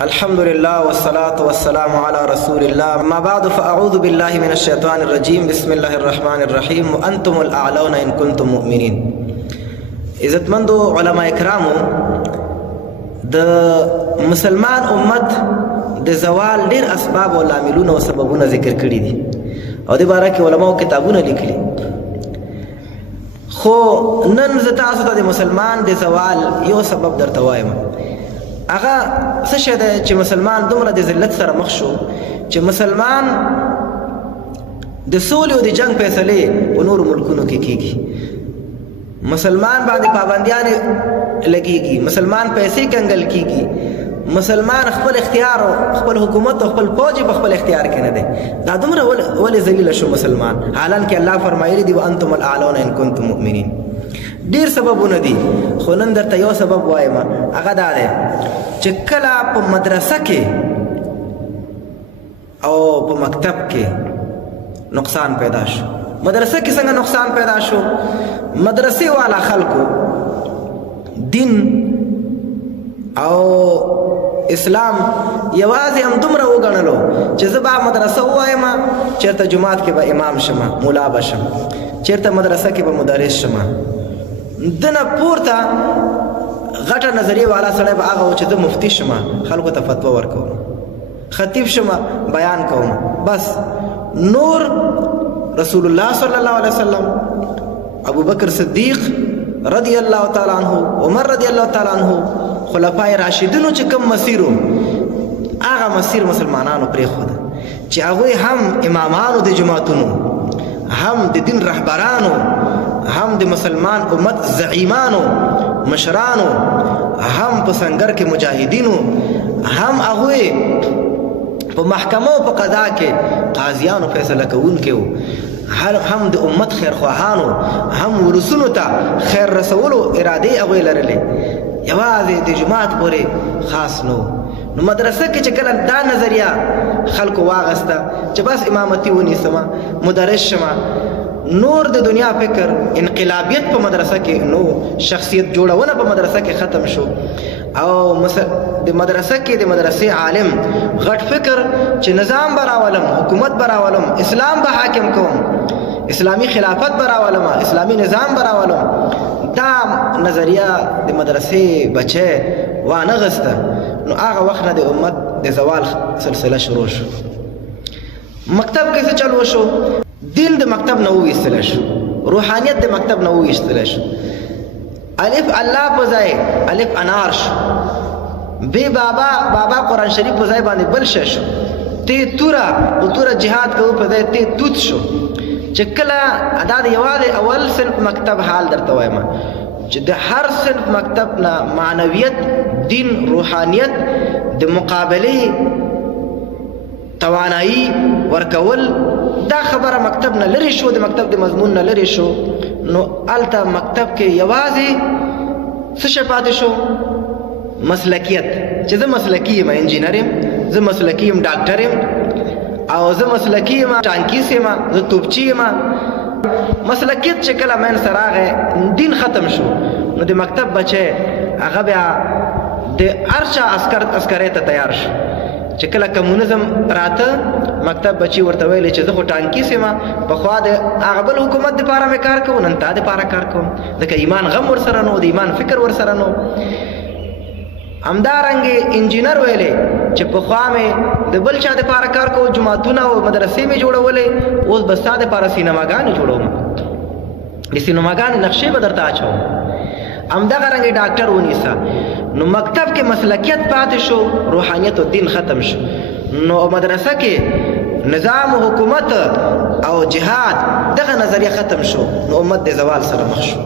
الحمد لله والصلاة والسلام على رسول الله ما بعد فأعوذ بالله من الشيطان الرجيم بسم الله الرحمن الرحيم وأنتم الأعلون إن كنتم مؤمنين. عزتمندو علماء کرامو د مسلمان امت د زوال ډیر اسباب او لاملونه او سببونه ذکر کړي دي او د باره کې علماو کتابونه لیکلي. خو نن زه تاسو ته د مسلمان د زوال یو سبب درته وایم. هغه څه شی دی چې مسلمان دومره د ذلت سره مخ شو چې مسلمان د سولې او د جنګ فیصلې په نورو ملکونو کې کیږي. مسلمان باندې پابندیانې لګیږي، مسلمان پیسې کنګل کیږي، مسلمان خپل اختیار او خپل حکومت او خپل فوج په خپل اختیار کې نه دی. دا دومره ولې ذلیل شو مسلمان، حالانکه الله فرمایلی دی وانتم الاعلون ان کنتم مؤمنین. ډیر سببونه دي خو نن درته یو سبب وایم، هغه دا دی چې کله په مدرسه کې او په مکتب کې نقصان پیدا شو. مدرسه کې څنګه نقصان پیدا شو؟ مدرسې والا خلکو دین او اسلام یوازې هم دومره وګڼلو چې زه به مدرسه ووایم، چېرته جماعت کې به امام شمه، مولا به شم، چېرته مدرسه کې به مدرس شمه. دنه پورته غټه نظریه والا سړی به هغه و چې زه مفتی شمه، خلکو ته فتوا ورکوم، خطیب شمه، بیان کوم. بس نور رسول الله صلی الله علیه وسلم، ابو بکر صدیق رضی الله تعالی عنہ، عمر رضی الله تعالی عنہ، خلفای راشدینو چې کوم مسیرو، هغه مسیر مسلمانانو پرېښوده چې هغوی هم امامانو د جماعتونو، هم د دین رهبرانو، هم د مسلمان امت زعیمانو، مشرانو، هم په سنگر کې مجاهدینو، هم هغوی په محکمو په قضا کې قاضیانو فیصله کوونکي وو، هم د امت خیرخواهانو، هم ولسونو ته خیر رسولو ارادې هغوی لرلې، یوازې د جماعت پورې خاص نو. نو مدرسه کې چې کله دا نظریه خلکو واغسته چې بس امامتي ونیسمه، مدرس شمه، نور د دنیا فکر انقلابیت په مدرسه کې نو، شخصیت جوړونه په مدرسه کې ختم شو. او د مدرسه کې د مدرسې عالم غټ فکر چې نظام به راولم، حکومت به راولم، اسلام به حاکم کوم، اسلامی خلافت به راولم، اسلامی نظام به راولم. دا نظریه د مدرسې بچی وانه غسته. نو هغه وخت نه د امت د زوال سلسله شروع شو. مکتب کې څه چل وشو؟ دین د مکتب نه وویستلی شو، روحانیت د مکتب نه وویستلی شو. الف الله په ځای الف انار شو، بی بابا قرآن شریف په ځای باندې بل شی شو، تی توره په توره جهاد کوو په ځای تی توت شو. چې کله دا د یوازې اول صنف مکتب حال درته وایم چې د هر صنف مکتب نه معنویت، دین، روحانیت د مقابلې توانایی ورکول، دا خبره مکتب نه لرې شو، د مکتب د مضمون نه لرې شو. نو هلته مکتب کې یوازې څه شی پاتې شو؟ مسلکیت. چې زه مسلکي یم، انجینر یم، زه مسلکي یم، ډاکټر یم، او زه مسلکي یم، ټانکیس یم، زه توپچي یم. مسلکیت چې کله منځ ته راغی، دین ختم شو. نو د مکتب بچی هغه بیا د هر چا عسکرۍ ته تیار شو. چې کله کمونیزم راته، مکتب بچی ورته ویلی چې زه خو ټانکیس یم، پخوا د هغه بل حکومت دپاره مې کار کوم، نن تا دپاره کار کوم، ځکه ایمان غم ورسره نو، د ایمان فکر ورسره نو. همدارنګې انجینر ویلی چې پخوا مې د بل چا دپاره کار کوم، جماعتونه او مدرسې مې جوړولې، اوس به ستا دپاره سینماګانې جوړوم، د سینماګانې نقشې به درته اچوم. همدغه رنګې ډاکټر ونیسه. نو مکتب کې مسلکیت پاتې شو، روحانیت او دین ختم شو. نو مدرسه کې نظام و حکومت او جهاد دغه نظریه ختم شو. نو امت د زوال سره مخ شو.